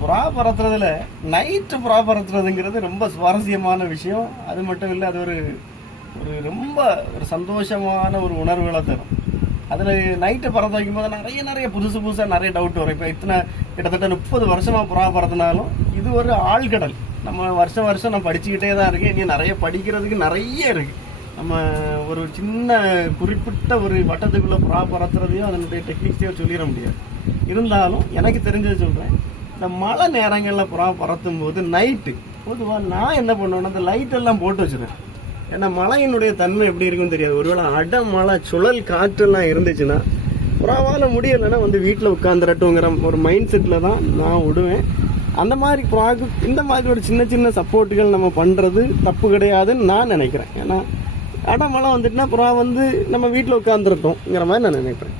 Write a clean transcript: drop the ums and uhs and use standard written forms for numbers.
புறா பறத்துறதுல நைட்டு புறா பறத்துறதுங்கிறது ரொம்ப சுவாரஸ்யமான விஷயம். அது மட்டும் இல்லை, அது ஒரு ஒரு ரொம்ப ஒரு சந்தோஷமான ஒரு உணர்வுகளை தரும். அதில் நைட்டு பறந்து வைக்கும்போது நிறைய புதுசாக நிறைய டவுட் வரும். இப்போ கிட்டத்தட்ட 30 வருஷமாக புறா பறத்தினாலும் இது ஒரு ஆழ்கடல். நம்ம வருஷம் நான் படிச்சுக்கிட்டே தான் இருக்கேன். இனி நிறைய படிக்கிறதுக்கு நிறைய இருக்குது. நம்ம ஒரு சின்ன குறிப்பிட்ட ஒரு வட்டத்துக்குள்ளே புறா பறத்துறதையும் அதனுடைய டெக்னிக்ஸையும் சொல்லிட முடியாது. இருந்தாலும் எனக்கு தெரிஞ்சது சொல்கிறேன். இந்த மழை நேரங்களில் புறா பறத்தும் போது நைட்டு பொதுவாக நான் என்ன பண்ணுவேன்னா, அந்த லைட்டெல்லாம் போட்டு வச்சுருவேன். ஏன்னா மழையினுடைய தன்மை எப்படி இருக்குன்னு தெரியாது. ஒருவேளை அடமழை சுழல் காற்றெல்லாம் இருந்துச்சுன்னா புறாவால் முடியலைன்னா வீட்டில் உட்காந்துரட்டுங்கிற ஒரு மைண்ட் செட்டில் தான் நான் விடுவேன். அந்த மாதிரி புறாவுக்கு இந்த மாதிரி ஒரு சின்ன சப்போர்ட்டுகள் நம்ம பண்ணுறது தப்பு கிடையாதுன்னு நான் நினைக்கிறேன். ஏன்னா அடமழை வந்துட்டுனா புறா நம்ம வீட்டில் உட்காந்துரட்டோங்கிற மாதிரி நான் நினைக்கிறேன்.